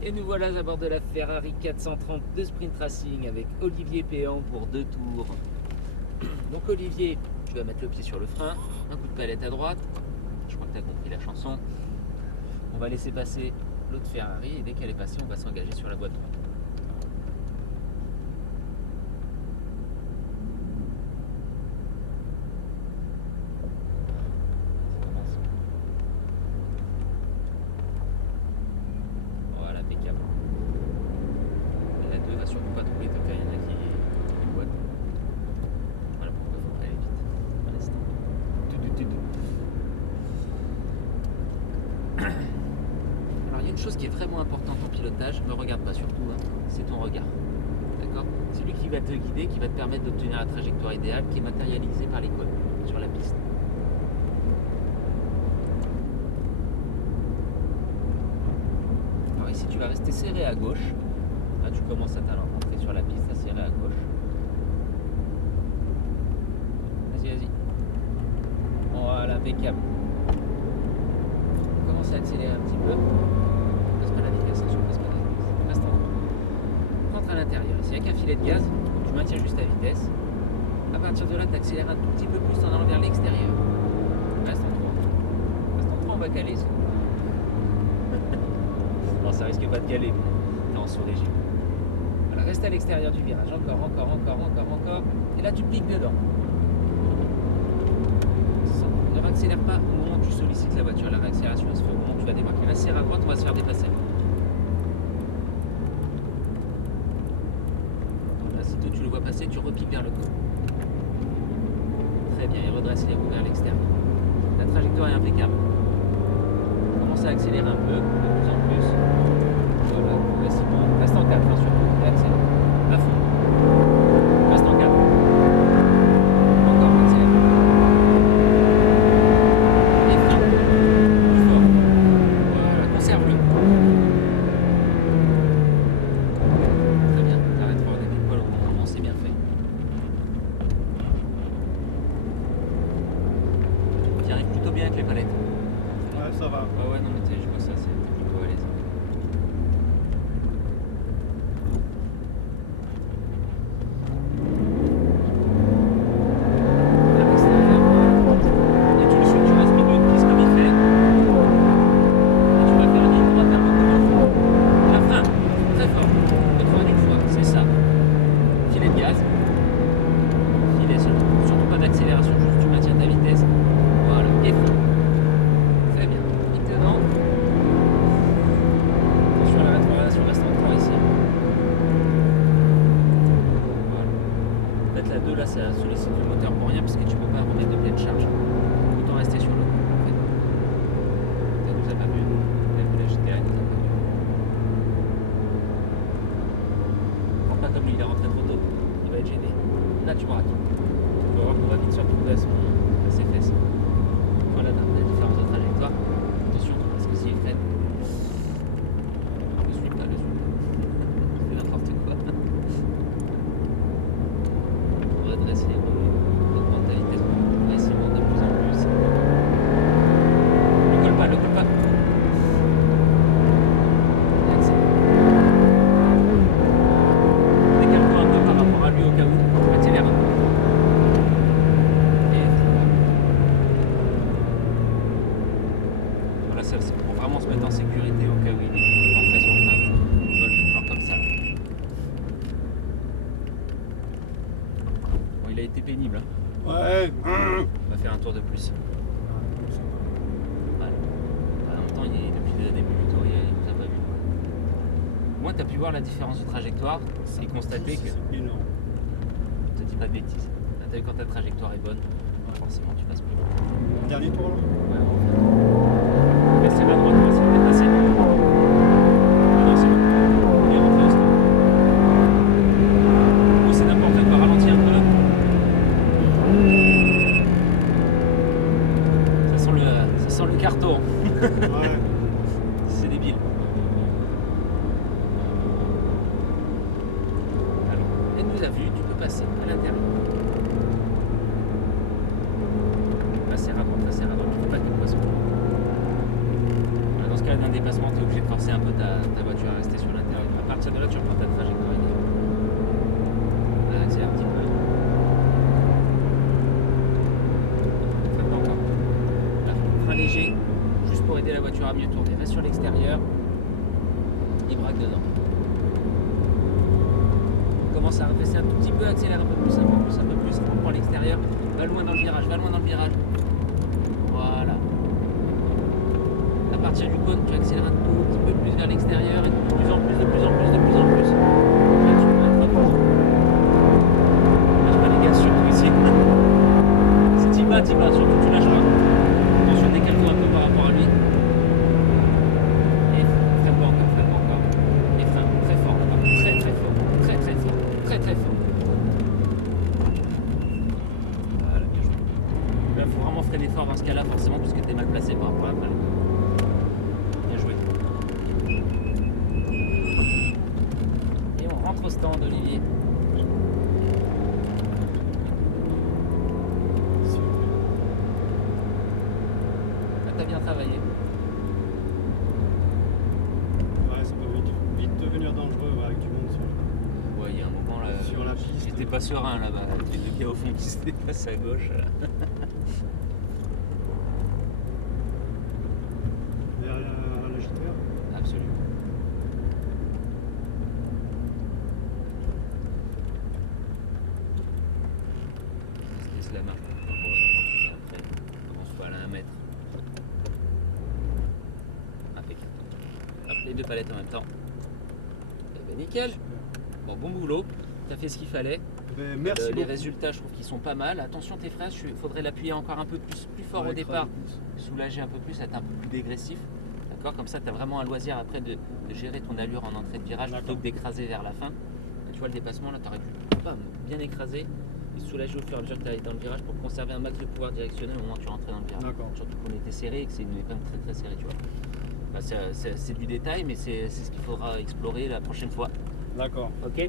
Et nous voilà à bord de la Ferrari 430 de Sprint Racing avec Olivier Péan pour 2 tours. Donc Olivier, tu vas mettre le pied sur le frein, un coup de palette à droite. Je crois que tu as compris la chanson. On va laisser passer l'autre Ferrari et dès qu'elle est passée, on va s'engager sur la voie droite. Voilà, impeccable. La 2 va surtout pas trouver tant qu'il y en a qui boitent. Voilà pourquoi il faut pas aller vite. À l'instant. Alors il y a une chose qui est vraiment importante en pilotage, me regarde pas surtout, hein, c'est ton regard. D'accord? C'est lui qui va te guider, qui va te permettre d'obtenir la trajectoire idéale qui est matérialisée par les cônes sur la piste. Alors ici tu vas rester serré à gauche. Là tu commences à rentrer sur la piste à serrer à gauche. Vas-y, vas-y. Voilà, impeccable. Commence à accélérer un petit peu. Passe pas la vitesse, attention, passe pas la vitesse. Reste en droit. Rentre à l'intérieur. S'il n'y a qu'un filet de gaz, tu maintiens juste ta vitesse. À partir de là, tu accélères un tout petit peu plus en allant vers l'extérieur. Reste en 3. Reste en 3, on va caler. Bon, ça risque pas de caler, mais t'es en sous-régime. Voilà, reste à l'extérieur du virage. Encore. Et là, tu piques dedans. Ne réaccélère pas au moment où tu sollicites la voiture. La réaccélération, elle se fait au moment où tu vas démarquer. Là, serre à droite, on va se faire dépasser. Là, si toi tu le vois passer, tu repiques vers le cône. Très bien, et redresse les roues vers l'extérieur. La trajectoire est impeccable. Commence à accélérer un peu, de plus en plus. Voilà, là c'est bon. Reste en 4, surtout, et accélère. À fond. Reste en 4. Encore, accélère. Et frein. Plus fort. Voilà, conserve-le. Très bien, t'arrêtes fort avec les poils au bon moment, c'est bien fait. Tu arrives plutôt bien avec les palettes. Ouais, ça va. Ouais, non, mais je vois ça, c'est plutôt à l'aise. À l'extérieur. Et tu le suis, tu restes milieu de piste comme il fait. Et tu vas faire une ligne droite un peu comme il faut. La frein, très fort. Encore une fois, c'est ça. Filet de gaz. Filet surtout pas d'accélération, juste tu maintiens ta vitesse. Voilà, et frein. Très bien. Pique dedans. Attention à la rétrogradation, reste en 3 ici. Voilà. En fait, la 2 là, ça sollicite le moteur pour rien parce que tu peux pas remettre de pleine charge. Autant rester sur le coup. En fait. Ça nous a pas vu. La GTA nous a pas vu. Prends pas comme lui, il est rentré trop tôt. Il va être gêné. Là, tu braques. Tu vas voir qu'on va vite se retrouver à ses fesses. Voilà la différence de trajectoire. Attention, parce que s'il freine, le suis pas. C'est n'importe quoi. Redresse les roues, augmente ta vitesse progressivement de plus en plus. Le colle pas. Et accélère. Décale-toi un peu par rapport à lui au cas où. Accélère un peu. Et voilà, c'est pour vraiment se mettre en sécurité au cas où il est rentré sur le frein. Genre comme ça. Bon, il a été pénible. Hein. Ouais. On va faire un tour de plus. Voilà. En même temps, depuis le début du tour, il nous a pas vu. Au moins, tu as pu voir la différence de trajectoire et constater que. C'est énorme. Je te dis pas de bêtises. Là, t'as vu quand ta trajectoire est bonne, forcément tu passes plus loin. Dernier tour là. Ouais, on va faire. Laissez la droite, on va se faire dépasser. Ah non, c'est bon. Il est rentré au stop. Oh, c'est n'importe quoi, ralentis un peu. Ça sent le carton. Ouais. C'est débile. Alors, elle nous a vu, tu peux passer à l'intérieur. Passer à droite, tu ne peux pas que le poisson. Dans ce cas-là, d'un dépassement, tu es obligé de forcer un peu ta voiture à rester sur l'intérieur. À partir de là, tu reprends ta trajectoire idéale. Là, accélère un petit peu. Faites pas encore. Là, frein léger, juste pour aider la voiture à mieux tourner. Reste sur l'extérieur. Et braque dedans. Commence à rebaisser un tout petit peu, accélère un peu plus, un peu plus, un peu plus. Reprends l'extérieur. Va loin dans le virage, va loin dans le virage. Voilà. À partir du cône, tu accélères un tout petit peu plus vers l'extérieur et de plus en plus, de plus en plus, de plus en plus. Là, tu peux être rapide. Lâche pas les gaz, surtout ici. Si t'y vas, surtout tu lâches pas. Attention, décale-toi un peu par rapport à lui. Et freine pas encore, freine pas encore. Et freine très fort là-bas, très très fort, très très fort, très très fort. Voilà, bien joué. Là, il faut vraiment freiner fort dans ce cas-là, forcément, puisque tu es mal placé par rapport à la freine. Bien joué. Et on rentre au stand, Olivier. Là, t'as bien travaillé. Ouais, ça peut vite devenir dangereux ouais, avec du monde sur, Ouais, il y a un moment là, sur la piste. j'étais pas serein là-bas, avec les deux gars au fond qui se dépassent à gauche. Vers la JTR. Absolument. C'était la marque. Après, commence pas à 1 mètre. Impeccable. Hop, les deux palettes en même temps. Eh ben nickel. Bon boulot. T'as fait ce qu'il fallait. Ben, merci Les beaucoup. résultats, je trouve qu'ils sont pas mal. Attention tes freins, il faudrait l'appuyer encore un peu plus fort Ouais, au départ. écraser plus. Soulager un peu plus, être un peu plus dégressif. D'accord. Comme ça, tu as vraiment un loisir après de gérer ton allure en entrée de virage plutôt que d'écraser vers la fin. Et tu vois le dépassement là, tu aurais dû bien écraser et soulager au fur et à mesure que tu allais dans le virage pour conserver un max de pouvoir directionnel au moment où tu rentrais dans le virage. D'accord. Surtout qu'on était serré et que c'est une épingle très très serrée, tu vois. Bah, c'est du détail, mais c'est ce qu'il faudra explorer la prochaine fois. D'accord. Ok.